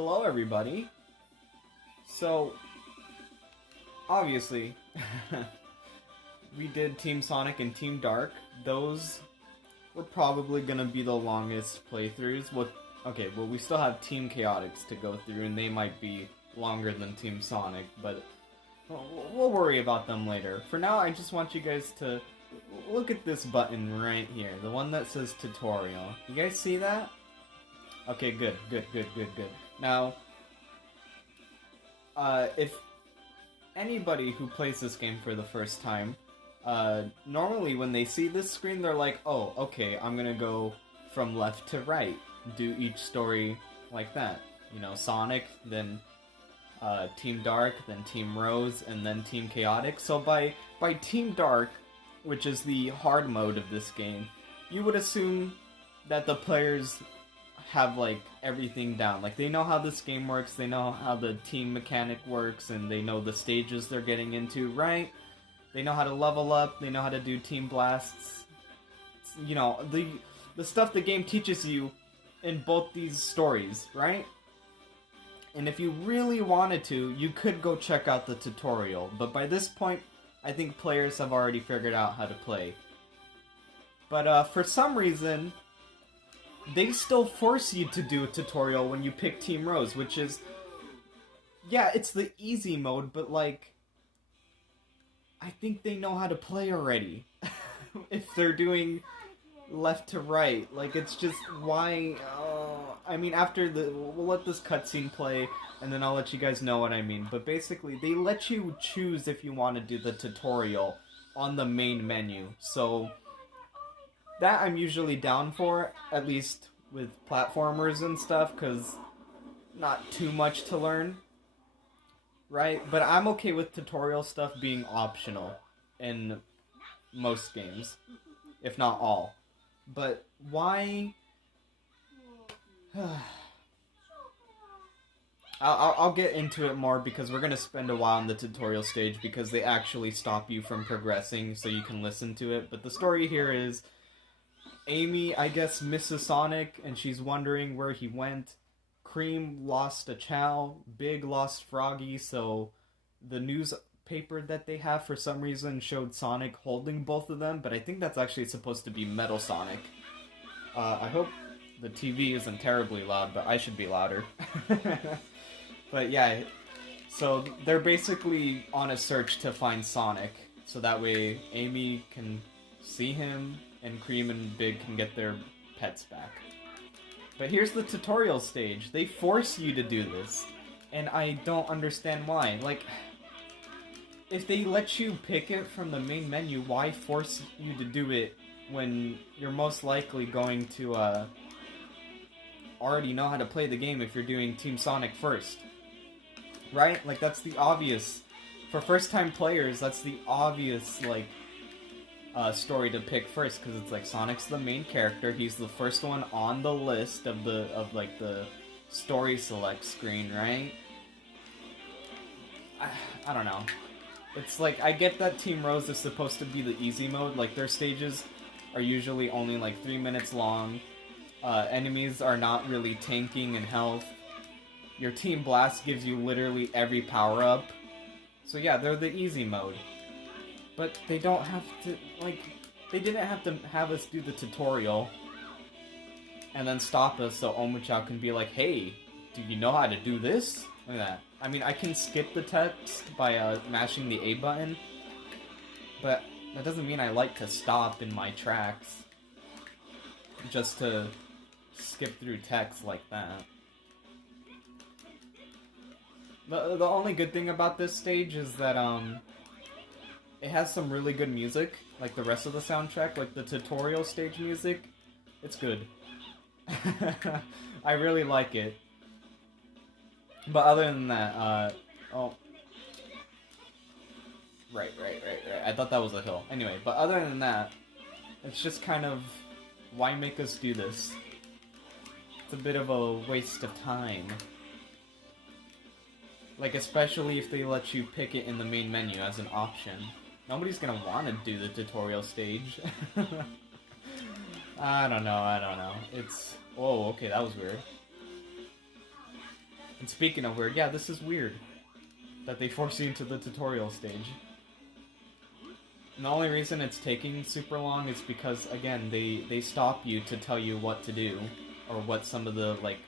Hello, everybody. So, obviously, we did Team Sonic and Team Dark. Those were probably gonna be the longest playthroughs. Well, we still have Team Chaotix to go through, and they might be longer than Team Sonic, but we'll worry about them later. For now, I just want you guys to look at this button right here, the one that says Tutorial. You guys see that? Okay, good. Now, if anybody who plays this game for the first time, normally when they see this screen, they're like, oh, okay, I'm gonna go from left to right, do each story like that. You know, Sonic, then Team Dark, then Team Rose, and then Team Chaotix. So by Team Dark, which is the hard mode of this game, you would assume that the players have like everything down. Like, they know how this game works, they know how the team mechanic works, and they know the stages they're getting into, right? They know how to level up, they know how to do team blasts. You know, the stuff the game teaches you in both these stories, right? And if you really wanted to, you could go check out the tutorial, but by this point, I think players have already figured out how to play. But for some reason, they still force you to do a tutorial when you pick Team Rose, which is, yeah, it's the easy mode, but like, I think they know how to play already. If they're doing left to right, like, it's just, why, I mean, we'll let this cutscene play, and then I'll let you guys know what I mean, but basically, they let you choose if you want to do the tutorial on the main menu, so that I'm usually down for, at least with platformers and stuff, because not too much to learn, right? But I'm okay with tutorial stuff being optional in most games, if not all. But why? I'll get into it more because we're going to spend a while in the tutorial stage because they actually stop you from progressing so you can listen to it. But the story here is Amy, I guess, misses Sonic, and she's wondering where he went. Cream lost a Chow. Big lost Froggy, so the newspaper that they have for some reason showed Sonic holding both of them, but I think that's actually supposed to be Metal Sonic. I hope the TV isn't terribly loud, but I should be louder. But yeah, so they're basically on a search to find Sonic, so that way Amy can see him, and Cream and Big can get their pets back. But here's the tutorial stage. They force you to do this, and I don't understand why. Like, if they let you pick it from the main menu, why force you to do it when you're most likely going to already know how to play the game if you're doing Team Sonic first? Right? Like, that's the obvious. For first-time players, that's the obvious, like, story to pick first, because it's like Sonic's the main character. He's the first one on the list of the story select screen, right? I don't know. It's like, I get that Team Rose is supposed to be the easy mode. Like, their stages are usually only like 3 minutes long. Enemies are not really tanking in health. Your Team Blast gives you literally every power up. So yeah, they're the easy mode. But they don't have to, like, they didn't have to have us do the tutorial and then stop us so Omuchao can be like, hey, do you know how to do this? Look at that. I mean, I can skip the text by mashing the A button, but that doesn't mean I like to stop in my tracks just to skip through text like that. The only good thing about this stage is that, it has some really good music, like the rest of the soundtrack, like the tutorial stage music. It's good. I really like it. But other than that, oh. Right. I thought that was a hill. Anyway, but other than that, it's just kind of, why make us do this? It's a bit of a waste of time. Like, especially if they let you pick it in the main menu as an option. Nobody's gonna want to do the tutorial stage. I don't know. It's... Oh, okay, that was weird. And speaking of weird, yeah, this is weird. That they force you into the tutorial stage. And the only reason it's taking super long is because, again, they stop you to tell you what to do. Or what some of the, like,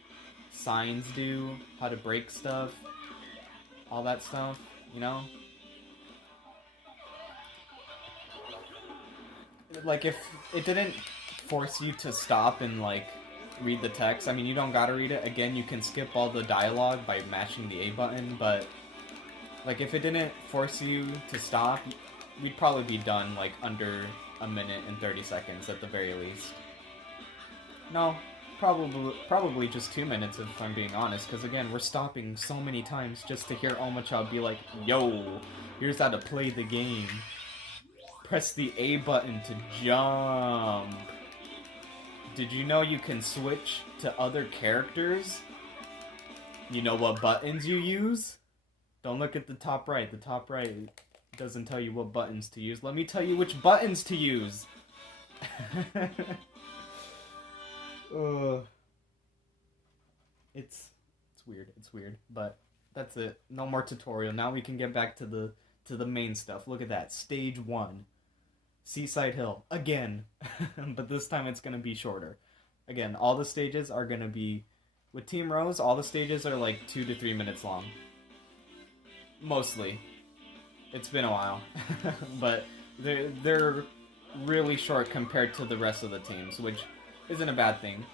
signs do, how to break stuff, all that stuff, you know? Like, if it didn't force you to stop and, like, read the text, I mean, you don't gotta read it. Again, you can skip all the dialogue by mashing the A button, but, like, if it didn't force you to stop, we'd probably be done, like, under a minute and 30 seconds at the very least. No, probably just 2 minutes if I'm being honest, because again, we're stopping so many times just to hear Omocha be like, yo, here's how to play the game. Press the A button to jump. Did you know you can switch to other characters? You know what buttons you use? Don't look at the top right. The top right doesn't tell you what buttons to use. Let me tell you which buttons to use. It's weird, but that's it. No more tutorial. Now we can get back to the main stuff. Look at that. Stage 1. Seaside Hill. Again. But this time it's going to be shorter. Again, all the stages are going to be... With Team Rose, all the stages are like 2 to 3 minutes long. Mostly. It's been a while. But they're really short compared to the rest of the teams, which isn't a bad thing.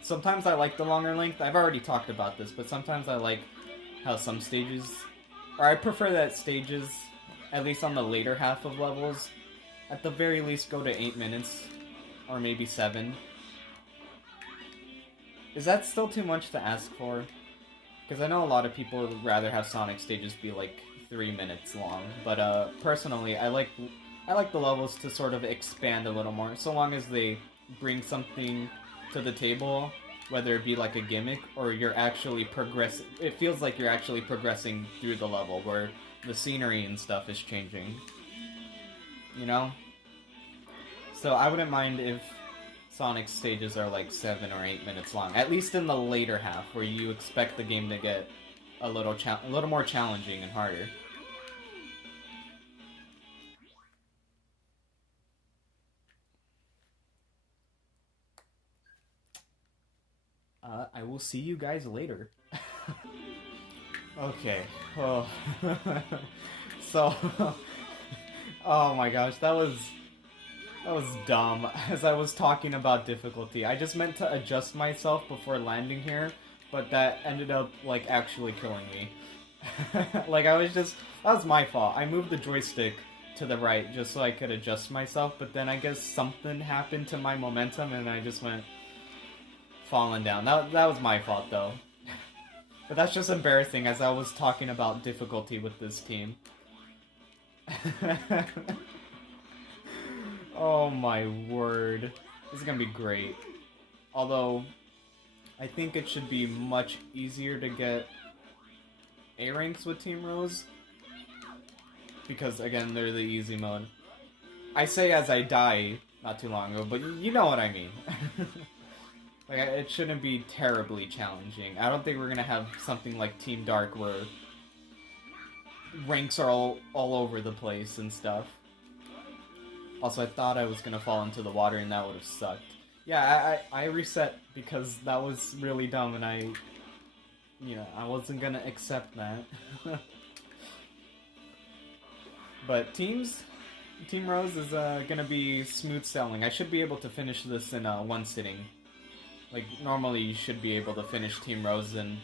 Sometimes I like the longer length. I've already talked about this, but sometimes I like how some stages... Or I prefer that stages, at least on the later half of levels, at the very least go to 8 minutes, or maybe 7. Is that still too much to ask for? Because I know a lot of people would rather have Sonic stages be like 3 minutes long, but personally, I like the levels to sort of expand a little more, so long as they bring something to the table, whether it be like a gimmick or you're actually progressing. It feels like you're actually progressing through the level, where the scenery and stuff is changing. You know? So I wouldn't mind if Sonic stages are like 7 or 8 minutes long, at least in the later half, where you expect the game to get a little more challenging and harder. I will see you guys later. Okay. Oh. So, oh my gosh, that was dumb. As I was talking about difficulty, I just meant to adjust myself before landing here, but that ended up like actually killing me. Like that was my fault. I moved the joystick to the right just so I could adjust myself, but then I guess something happened to my momentum and I just went falling down. That was my fault though. But that's just embarrassing as I was talking about difficulty with this team. Oh my word. This is gonna be great. Although, I think it should be much easier to get A ranks with Team Rose. Because, again, they're the easy mode. I say as I die not too long ago, but you know what I mean. Like, it shouldn't be terribly challenging. I don't think we're gonna have something like Team Dark where ranks are all over the place and stuff. Also, I thought I was gonna fall into the water and that would have sucked. Yeah, I reset because that was really dumb and I wasn't gonna accept that. But Team Rose is gonna be smooth sailing. I should be able to finish this in one sitting. Like, normally you should be able to finish Team Rose in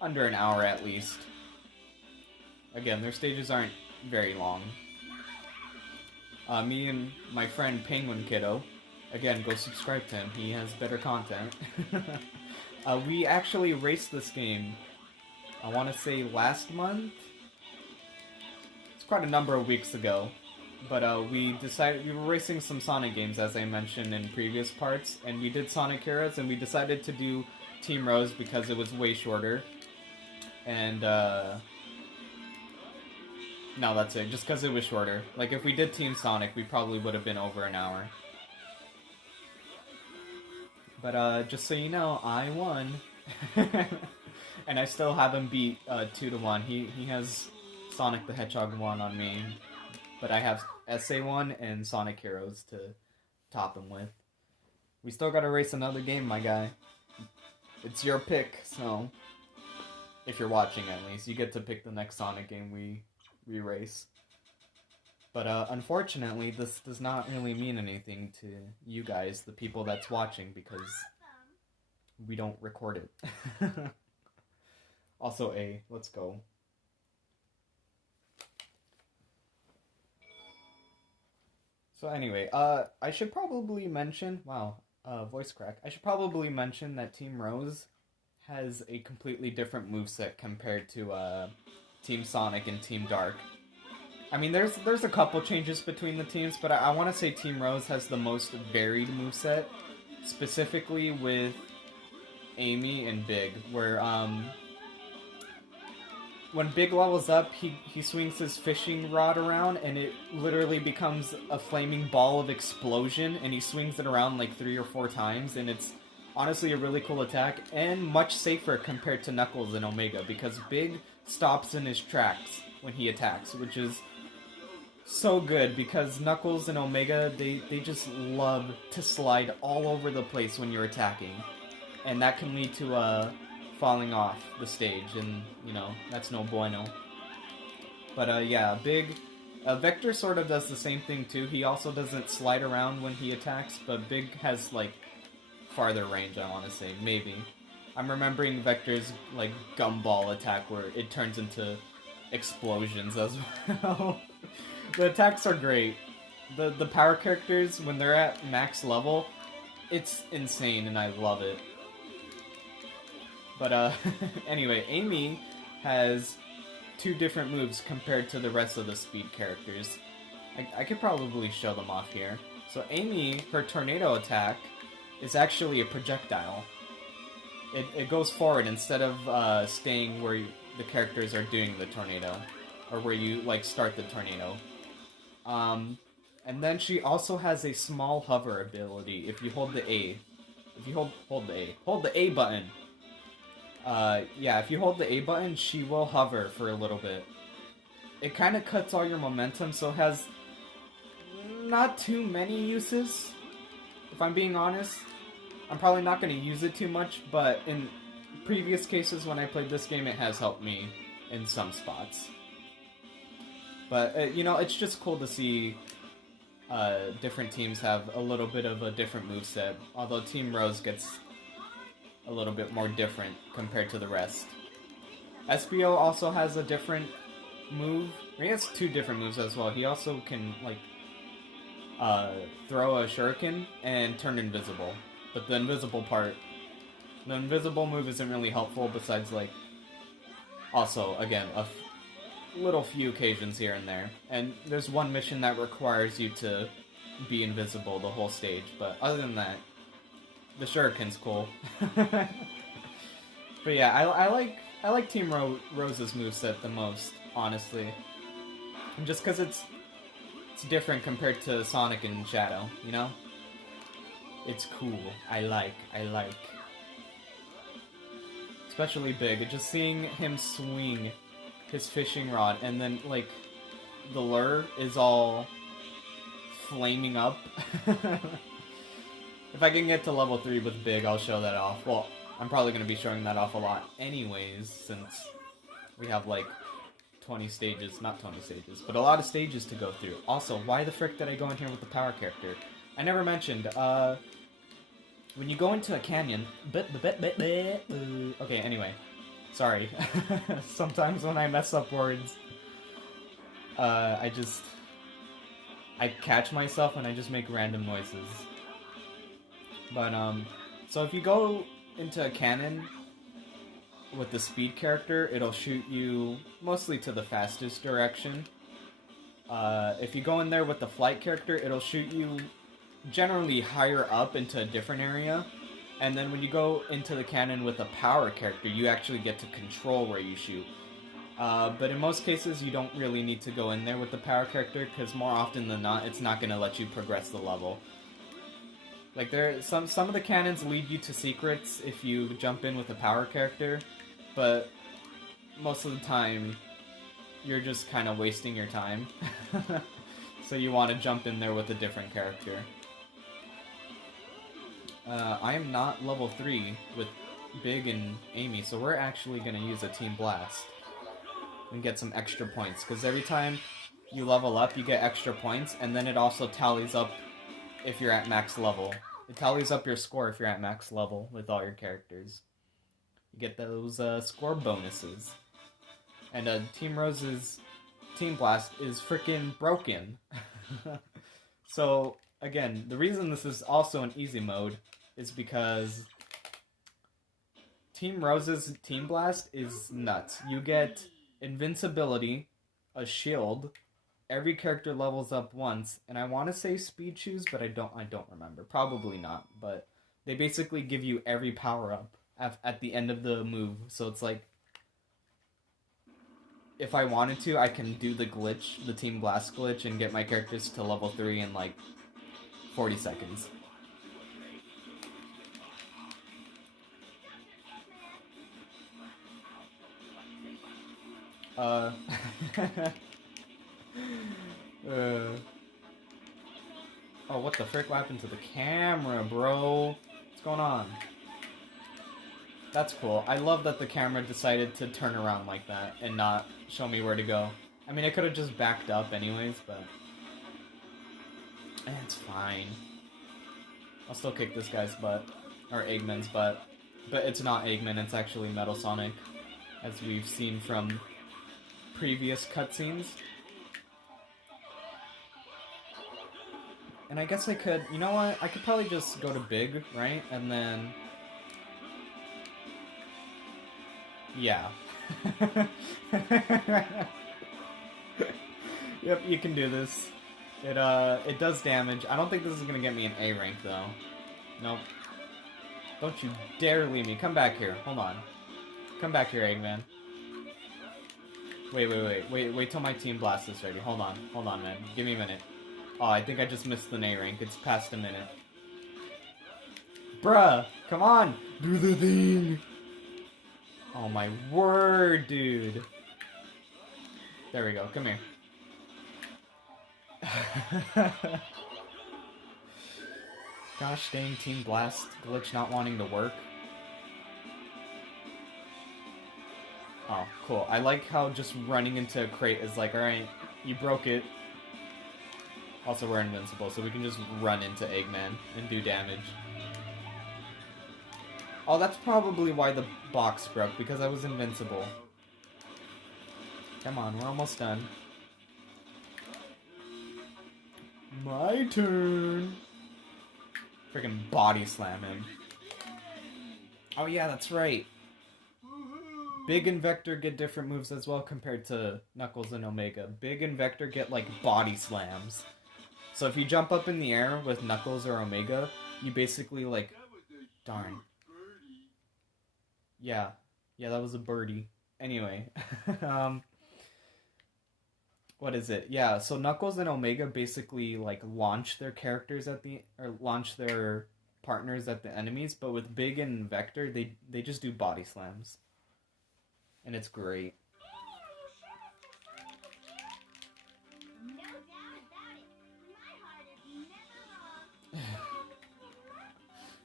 under an hour at least. Again, their stages aren't very long. Me and my friend Penguin Kiddo, again, go subscribe to him, he has better content. We actually raced this game, I want to say last month? It's quite a number of weeks ago. But we were racing some Sonic games, as I mentioned in previous parts, and we did Sonic Heroes, and we decided to do Team Rose because it was way shorter. And, no, that's it, just because it was shorter. Like, if we did Team Sonic, we probably would have been over an hour. But, just so you know, I won. And I still haven't beat 2-1. He has Sonic the Hedgehog 1 on me, but I have SA1 and Sonic Heroes to top him with. We still gotta race another game, my guy. It's your pick, so if you're watching at least, you get to pick the next Sonic game we race. But unfortunately, this does not really mean anything to you guys, the people that's watching, because we don't record it. Also, let's go. So anyway, I should probably mention, voice crack. I should probably mention that Team Rose has a completely different moveset compared to Team Sonic and Team Dark. I mean, there's a couple changes between the teams, but I want to say Team Rose has the most varied moveset, specifically with Amy and Big, where when Big levels up, he swings his fishing rod around, and it literally becomes a flaming ball of explosion, and he swings it around like 3 or 4 times, and it's honestly a really cool attack, and much safer compared to Knuckles and Omega, because Big stops in his tracks when he attacks, which is so good, because Knuckles and Omega, they just love to slide all over the place when you're attacking, and that can lead to falling off the stage, and that's no bueno. But yeah, Big Vector sort of does the same thing too. He also doesn't slide around when he attacks, but Big has like farther range, I want to say, maybe. I'm remembering Vector's like gumball attack where it turns into explosions as well. The attacks are great. The power characters, when they're at max level, it's insane and I love it. But anyway, Amy has 2 different moves compared to the rest of the speed characters. I could probably show them off here. So Amy, her tornado attack is actually a projectile. It goes forward instead of staying where the characters are doing the tornado, or where you like start the tornado. And then she also has a small hover ability if you hold the A. If you hold the A button. Yeah, if you hold the A button, she will hover for a little bit. It kind of cuts all your momentum, so it has not too many uses, if I'm being honest. I'm probably not going to use it too much, but in previous cases when I played this game, it has helped me in some spots. But, it's just cool to see different teams have a little bit of a different moveset, although Team Rose gets a little bit more different compared to the rest. SBO also has a different move. He has 2 different moves as well. He also can, like, throw a shuriken and turn invisible. But the invisible move isn't really helpful besides, like, also, again, little few occasions here and there. And there's one mission that requires you to be invisible the whole stage, but other than that, the shuriken's cool. But yeah, I like Team Rose's moveset the most, honestly. Just because it's different compared to Sonic and Shadow, It's cool. I like. Especially Big. Just seeing him swing his fishing rod and then, like, the lure is all flaming up. If I can get to level 3 with Big, I'll show that off. Well, I'm probably going to be showing that off a lot anyways, since we have, like, 20 stages. Not 20 stages, but a lot of stages to go through. Also, why the frick did I go in here with the power character? I never mentioned, when you go into a canyon... Okay, anyway. Sorry. Sometimes when I mess up words, I catch myself and I just make random noises. But, so if you go into a cannon with the speed character, it'll shoot you mostly to the fastest direction. If you go in there with the flight character, it'll shoot you generally higher up into a different area. And then when you go into the cannon with a power character, you actually get to control where you shoot. But in most cases, you don't really need to go in there with the power character, because more often than not, it's not going to let you progress the level. Like, some of the cannons lead you to secrets if you jump in with a power character. but most of the time, you're just kind of wasting your time. So you want to jump in there with a different character. I am not level 3 with Big and Amy, so we're actually going to use a Team Blast and get some extra points, because every time you level up, you get extra points, and then it also tallies up if you're at max level. It tallies up your score if you're at max level with all your characters. You get those score bonuses. And Team Rose's Team Blast is freaking broken. So, again, the reason this is also an easy mode is because Team Rose's Team Blast is nuts. You get invincibility, a shield, every character levels up once, and I want to say speed shoes, but I don't remember. Probably not, but they basically give you every power-up at the end of the move, so it's like, if I wanted to, I can do the glitch, the Team Blast glitch, and get my characters to level 3 in like 40 seconds. Oh, what the frick happened to the camera, bro? What's going on? That's cool. I love that the camera decided to turn around like that and not show me where to go. I mean, I could have just backed up anyways, but it's fine. I'll still kick this guy's butt, or Eggman's butt, but it's not Eggman, it's actually Metal Sonic, as we've seen from previous cutscenes. And I guess I could, you know what, I could probably just go to Big, right? And then, yeah. Yep, you can do this. It does damage. I don't think this is gonna get me an A rank though. Nope. Don't you dare leave me. Come back here. Hold on. Come back here, Eggman. Wait till my Team Blast is ready. Hold on, man. Give me a minute. Oh, I think I just missed the A rank. It's past a minute. Bruh, come on! Do the thing! Oh my word, dude. There we go, come here. Gosh dang, Team Blast glitch not wanting to work. Oh, cool. I like how just running into a crate is like, alright, you broke it. Also, we're invincible, so we can just run into Eggman and do damage. Oh, that's probably why the box broke, because I was invincible. Come on, we're almost done. My turn! Freaking body slam him. Oh yeah, that's right. Big and Vector get different moves as well compared to Knuckles and Omega. Big and Vector get like body slams. So if you jump up in the air with Knuckles or Omega, you basically like... Darn. Yeah, that was a birdie. Anyway, what is it? Yeah, so Knuckles and Omega basically like launch their characters at the, or launch their partners at the enemies, but with Big and Vector, they just do body slams. And it's great.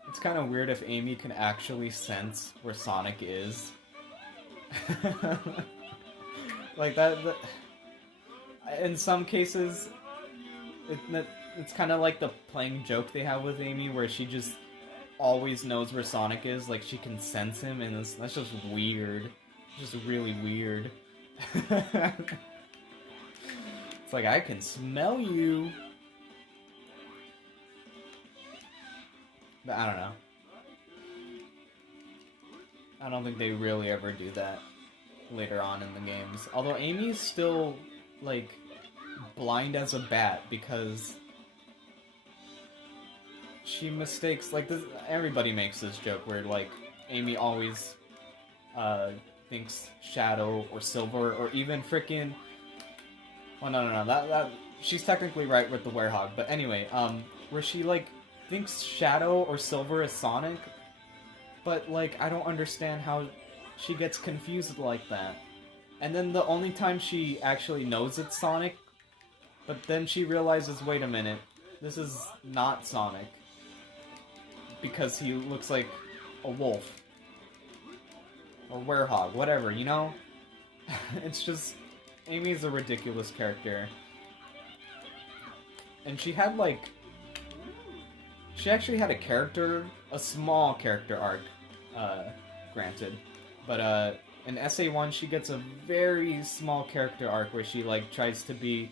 It's kind of weird if Amy can actually sense where Sonic is. Like that, in some cases, it's kind of like the playing joke they have with Amy, where she just always knows where Sonic is, like she can sense him, and that's just weird. Just really weird. It's like, I can smell you. But I don't know. I don't think they really ever do that later on in the games. Although Amy's still, like, blind as a bat because she mistakes, like, this, everybody makes this joke where, like, Amy always thinks Shadow or Silver or even frickin'... Well, no, that she's technically right with the Werehog, but anyway, where she, like, thinks Shadow or Silver is Sonic, but, like, I don't understand how she gets confused like that. And then the only time she actually knows it's Sonic, but then she realizes, wait a minute, this is not Sonic. Because he looks like a wolf. Or werehog, whatever, you know? It's just... Amy's a ridiculous character. And she had, like... She actually had a small character arc, granted. But, in SA1, she gets a very small character arc where she, like, tries to be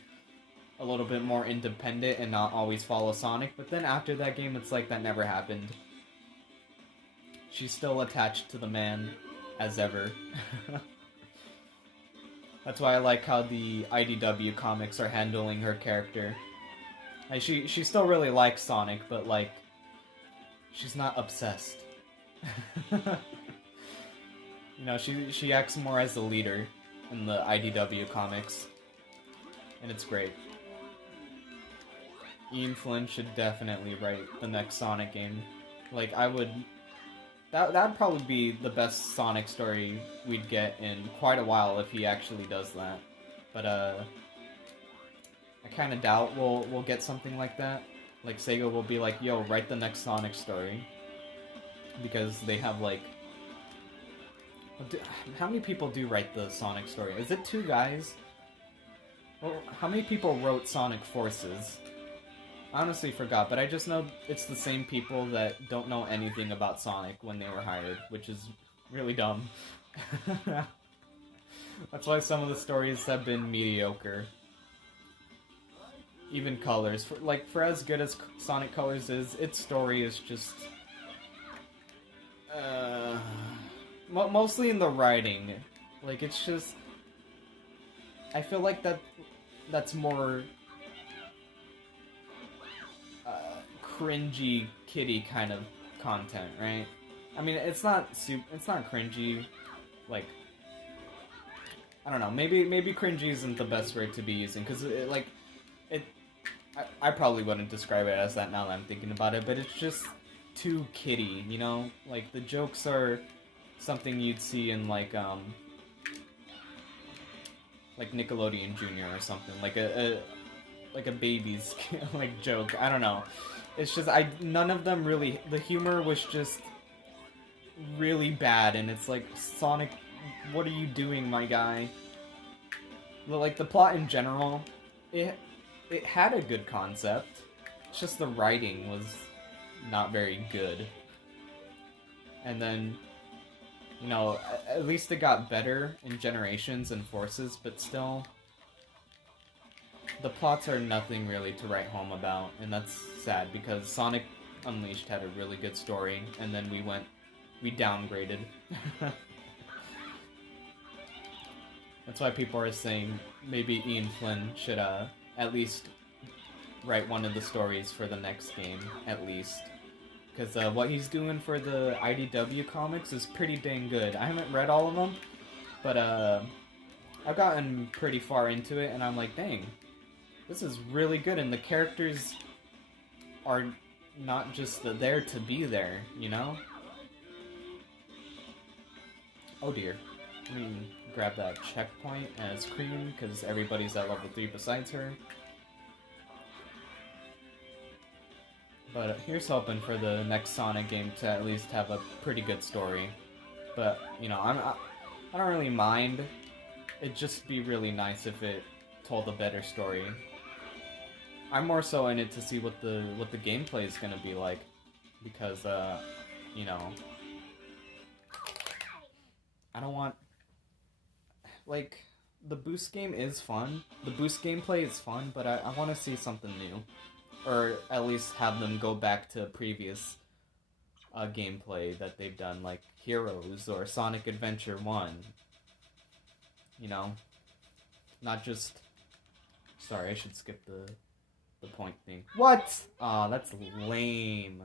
a little bit more independent and not always follow Sonic. But then after that game, it's like that never happened. She's still attached to the man, as ever. That's why I like how the IDW comics are handling her character. Like, she still really likes Sonic, but, like, she's not obsessed. You know, she acts more as the leader in the IDW comics. And it's great. Ian Flynn should definitely write the next Sonic game. Like, I would... That'd probably be the best Sonic story we'd get in quite a while if he actually does that. But, I kind of doubt we'll get something like that. Like, Sega will be like, yo, write the next Sonic story. Because they have, like... How many people do write the Sonic story? Is it 2 guys? Well, how many people wrote Sonic Forces? I honestly forgot, but I just know it's the same people that don't know anything about Sonic when they were hired, which is really dumb. That's why some of the stories have been mediocre. Even Colors. For as good as Sonic Colors is, its story is just... mostly in the writing. Like, it's just... I feel like that's more... cringy kitty kind of content, right? I mean, it's not cringy, like, I don't know, maybe cringy isn't the best word to be using, because I probably wouldn't describe it as that now that I'm thinking about it, but it's just too kiddie, you know? Like, the jokes are something you'd see in, like Nickelodeon Jr. or something, like a baby's, like, joke, I don't know. It's just, none of them really, the humor was just really bad, and it's like, Sonic, what are you doing, my guy? But, like, the plot in general, it had a good concept, it's just the writing was not very good. And then, you know, at least it got better in Generations and Forces, but still... The plots are nothing really to write home about, and that's sad, because Sonic Unleashed had a really good story, and then we downgraded. That's why people are saying maybe Ian Flynn should at least write one of the stories for the next game, at least. Because what he's doing for the IDW comics is pretty dang good. I haven't read all of them, but I've gotten pretty far into it, and I'm like, dang. This is really good, and the characters are not just there to be there, you know? Oh dear. Let me grab that checkpoint as Cream, because everybody's at level 3 besides her. But here's hoping for the next Sonic game to at least have a pretty good story. But, you know, I don't really mind. It'd just be really nice if it told a better story. I'm more so in it to see what the gameplay is gonna be like, because you know, I don't want, like, the boost game is fun. The boost gameplay is fun, but I want to see something new, or at least have them go back to previous gameplay that they've done, like Heroes or Sonic Adventure 1. You know, not just. Sorry, I should skip the point thing. What? Aw, that's lame.